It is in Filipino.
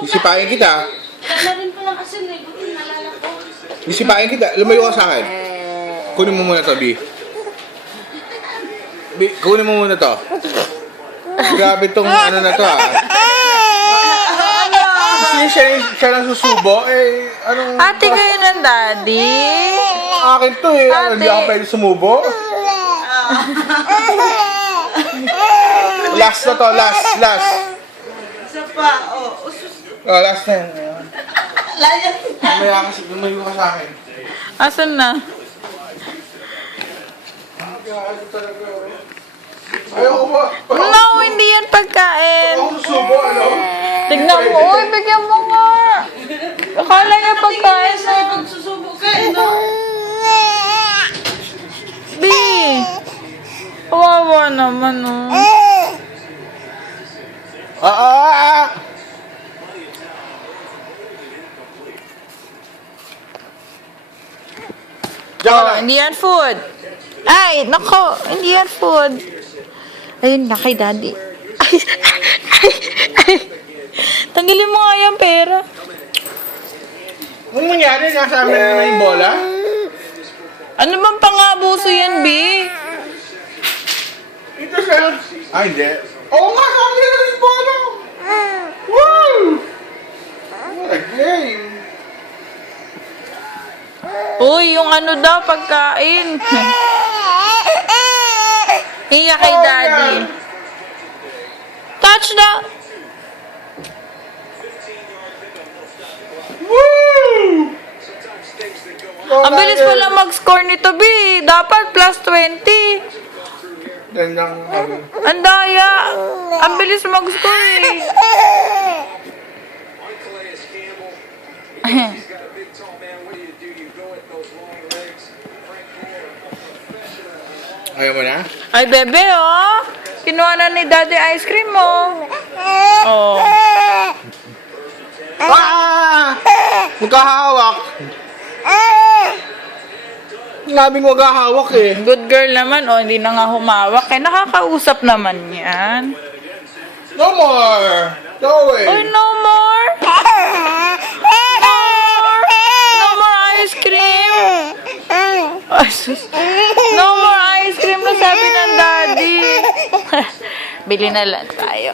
Isipain kita. Wala rin palang asin eh. Buti nalala ko. Isipain kita. Lumayo ka sa akin. Kunin mo muna to, B. B, kunin mo muna to. Grabe tong ano na to, ah. Kasi siya lang susubo, eh, anong... Ate kayo ng daddy. Akin to, eh. Ano, hindi ako pwede sumubo. Last na to, last. Isa pa. Oh, usus. Oh, last na yun. Layan. Lumayo ka sa akin. Asan na? Ayoko ba? No, hindi yan pagkain. Ako susubo, ano? Tignan mo. Uy, bigyan mo nga. Akala niya pagkain na. Pagsusubo ka eh, no? B. Kawawa naman, oh. Diyan ka Oh, lang. hindi yan food. Ay, nako. Hindi yan food. Ayun na kay daddy. Tanggalin mo nga yung pera. Anong nangyari? Nasa amin na naman yung bola? Ano bang pangabuso yan, B? Ito siya. Ah, hindi. Oo nga, sa amin na naman yung bola. Woo! What a game. Uy, yung ano daw, pagkain. Hiya kay daddy. Touchdown! Woo! Ang bilis pala mag-score nito, B. Dapat plus 20. Gandang Ang daya. Ang bilis mag-score eh. Ayaw mo na? Ay, bebe, oh. Kinuha na ni daddy ice cream, oh. Oh. Ah! Magkahawak. Labing magkahawak eh. Good girl naman, oh. Hindi na nga humawak. Eh, nakakausap naman yan. No more! Go away! Oh, no more. No more ice cream. Ay, sus. No more ice cream na sabi ng daddy. Bili na lang tayo.